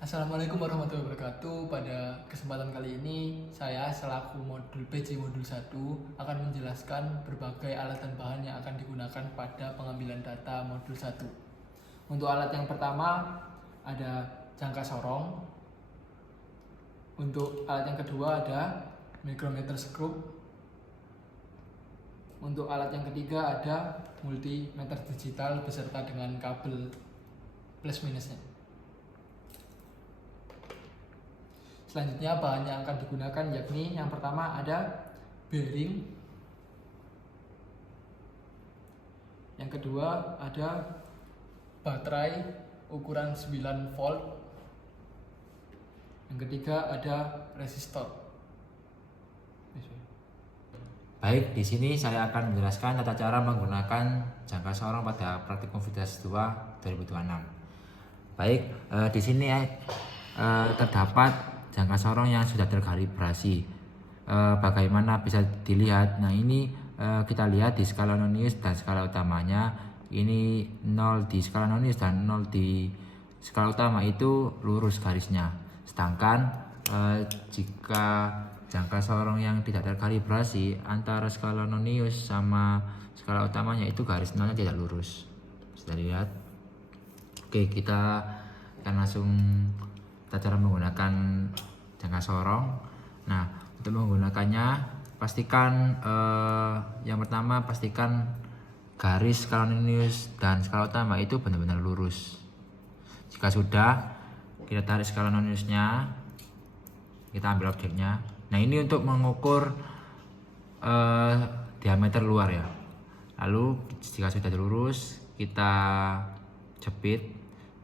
Assalamualaikum warahmatullahi wabarakatuh. Pada kesempatan kali ini, saya selaku modul PJ Modul 1 akan menjelaskan berbagai alat dan bahan yang akan digunakan pada pengambilan data Modul 1. Untuk alat yang pertama, ada jangka sorong. Untuk alat yang kedua ada micrometer screw. Untuk alat yang ketiga ada multimeter digital beserta dengan kabel plus minusnya. Selanjutnya bahan yang akan digunakan yakni yang pertama ada bearing, yang kedua ada baterai ukuran 9 volt, yang ketiga ada resistor. Baik, di sini saya akan menjelaskan tata cara menggunakan jangka sorong pada praktikum Vidas 2 2026. Baik, di sini terdapat jangka sorong yang sudah terkalibrasi. Bagaimana bisa dilihat? Nah, ini kita lihat di skala nonius dan skala utamanya. Ini 0 di skala nonius dan 0 di skala utama itu lurus garisnya. Sedangkan jika jangka sorong yang tidak terkalibrasi antara skala nonius sama skala utamanya itu garis nolnya tidak lurus. Bisa dilihat. Oke, kita akan langsung cara menggunakan jangka sorong. Nah, untuk menggunakannya pastikan yang pertama pastikan garis skala nonius dan skala utama itu benar-benar lurus. Jika sudah, kita tarik skala noniusnya, kita ambil objeknya. Nah, ini untuk mengukur diameter luar ya. Lalu jika sudah lurus, kita jepit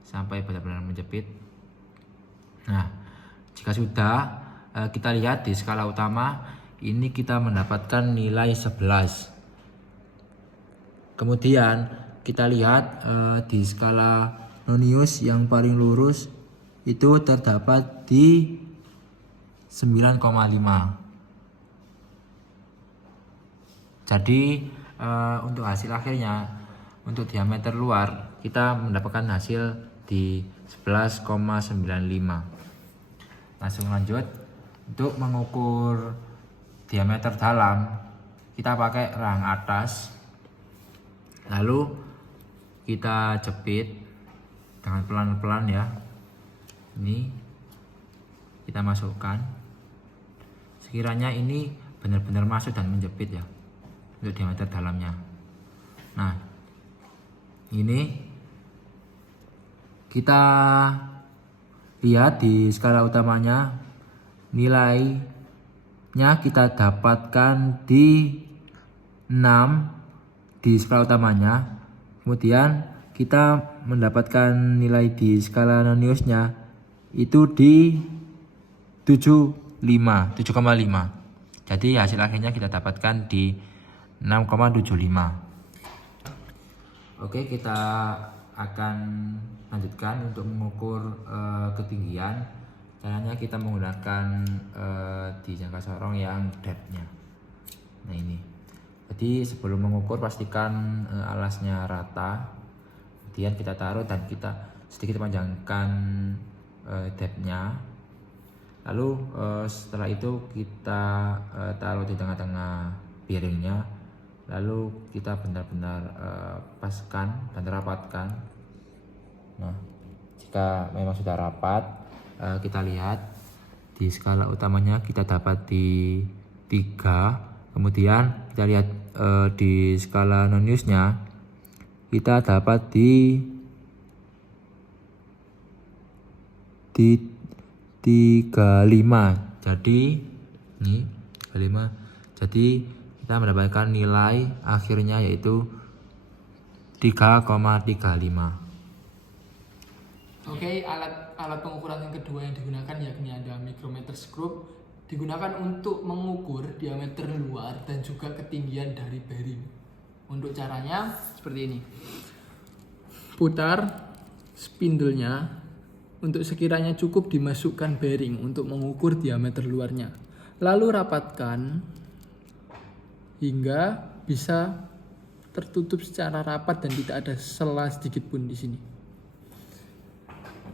sampai benar-benar menjepit. Nah, jika sudah, kita lihat di skala utama ini kita mendapatkan nilai 11. Kemudian kita lihat di skala nonius yang paling lurus itu terdapat di 9,5. Jadi untuk hasil akhirnya untuk diameter luar kita mendapatkan hasil di 11,95. Langsung lanjut. Untuk mengukur diameter dalam kita pakai rang atas, lalu kita jepit dengan pelan-pelan ya. Ini kita masukkan sekiranya ini benar-benar masuk dan menjepit ya untuk diameter dalamnya. Nah, ini kita lihat di skala utamanya nilainya kita dapatkan di 6 di skala utamanya. Kemudian kita mendapatkan nilai di skala noniusnya itu di 7,5. Jadi hasil akhirnya kita dapatkan di 6,75. Oke, kita akan lanjutkan untuk mengukur ketinggian. Caranya kita menggunakan di jangka sorong yang depth-nya. Nah, ini. Jadi sebelum mengukur pastikan alasnya rata. Kemudian kita taruh dan kita sedikit panjangkan depth-nya. Lalu setelah itu kita taruh di tengah-tengah bearingnya. Lalu kita benar-benar paskan dan rapatkan. Nah, jika memang sudah rapat, kita lihat di skala utamanya kita dapat di 3. Kemudian kita lihat di skala noniusnya kita dapat di 35. Jadi ini 35. Jadi kita mendapatkan nilai akhirnya yaitu 3,35. Oke, alat pengukuran yang kedua yang digunakan yakni ada micrometer screw, digunakan untuk mengukur diameter luar dan juga ketinggian dari bearing. Untuk caranya seperti ini. Putar spindle-nya untuk sekiranya cukup dimasukkan bearing untuk mengukur diameter luarnya. Lalu rapatkan hingga bisa tertutup secara rapat dan tidak ada sela sedikit pun di sini.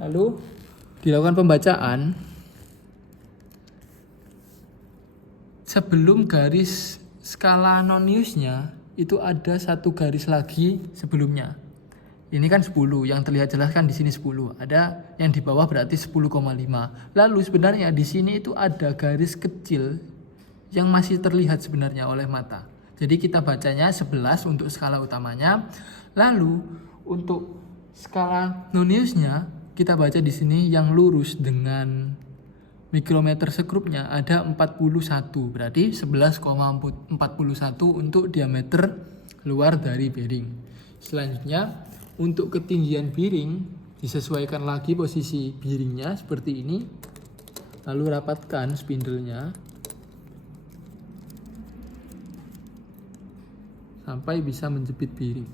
Lalu dilakukan pembacaan, sebelum garis skala noniusnya itu ada satu garis lagi sebelumnya. Ini kan 10, yang terlihat jelas kan di sini 10. Ada yang di bawah berarti 10,5. Lalu sebenarnya di sini itu ada garis kecil yang masih terlihat sebenarnya oleh mata. Jadi kita bacanya 11 untuk skala utamanya. Lalu untuk skala noniusnya kita baca di sini yang lurus dengan mikrometer sekrupnya ada 41, berarti 11,41 untuk diameter luar dari bearing. Selanjutnya untuk ketinggian bearing disesuaikan lagi posisi bearingnya seperti ini, lalu rapatkan spindle-nya sampai bisa menjepit bearing.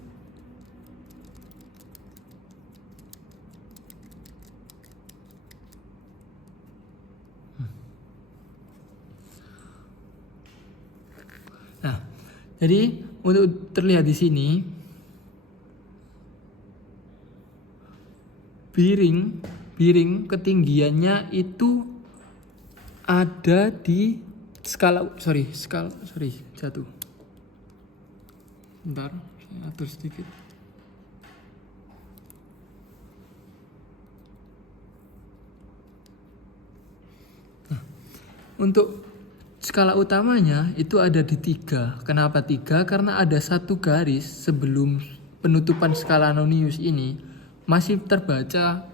Nah, jadi untuk terlihat di sini bearing ketinggiannya itu ada di skala jatuh. Bentar, saya atur sedikit. Nah, untuk skala utamanya itu ada di 3. Kenapa 3? Karena ada satu garis sebelum penutupan skala nonius ini masih terbaca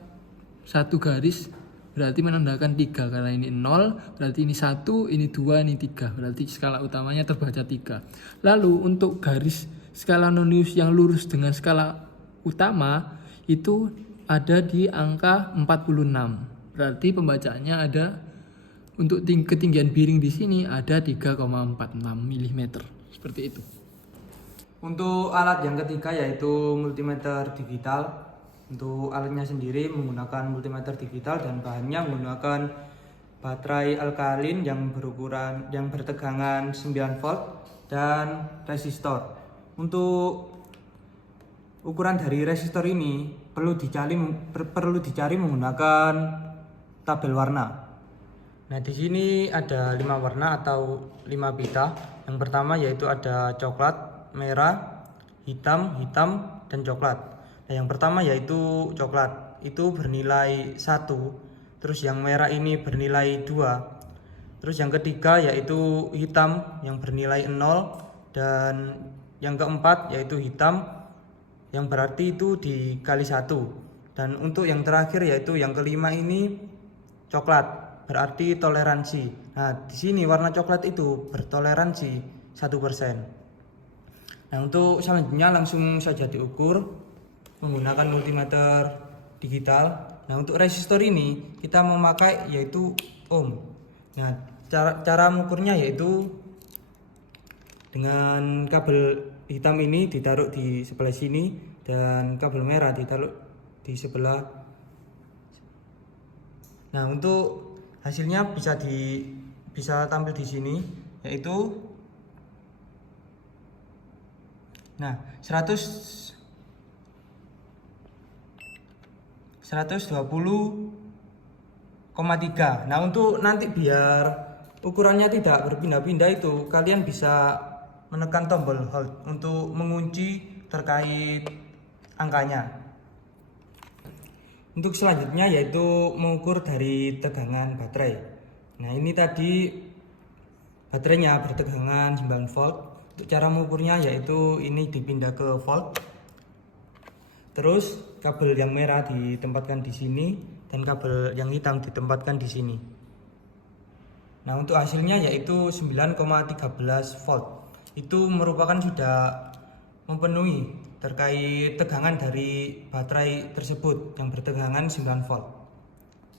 satu garis, berarti menandakan 3. Karena ini 0, berarti ini 1, ini 2, ini 3. Berarti skala utamanya terbaca 3. Lalu untuk garis skala nonius yang lurus dengan skala utama itu ada di angka 46. Berarti pembacaannya ada untuk ketinggian bearing di sini ada 3,46 mm. Seperti itu. Untuk alat yang ketiga yaitu multimeter digital. Untuk alatnya sendiri menggunakan multimeter digital dan bahannya menggunakan baterai alkalin yang bertegangan 9 volt dan resistor. Untuk ukuran dari resistor ini perlu dicari menggunakan tabel warna. Nah, di sini ada 5 warna atau 5 pita. Yang pertama yaitu ada coklat, merah, hitam, dan coklat. Nah, yang pertama yaitu coklat, itu bernilai 1. Terus yang merah ini bernilai 2. Terus yang ketiga yaitu hitam yang bernilai 0. Dan yang keempat yaitu hitam yang berarti itu dikali 1. Dan untuk yang terakhir yaitu yang kelima ini coklat, berarti toleransi. Nah, di sini warna coklat itu bertoleransi 1%. Nah, untuk selanjutnya langsung saja diukur menggunakan multimeter digital. Nah, untuk resistor ini kita memakai yaitu ohm. Nah, cara mengukurnya yaitu dengan kabel hitam ini ditaruh di sebelah sini dan kabel merah ditaruh di sebelah. Nah, untuk hasilnya bisa tampil di sini yaitu 120,3. Nah, untuk nanti biar ukurannya tidak berpindah-pindah itu kalian bisa menekan tombol hold untuk mengunci terkait angkanya. Untuk selanjutnya yaitu mengukur dari tegangan baterai. Nah, ini tadi baterainya bertegangan 9 volt. Untuk cara mengukurnya yaitu ini dipindah ke volt. Terus kabel yang merah ditempatkan di sini dan kabel yang hitam ditempatkan di sini. Nah, untuk hasilnya yaitu 9,13 volt. Itu merupakan sudah memenuhi terkait tegangan dari baterai tersebut yang bertegangan 9 volt.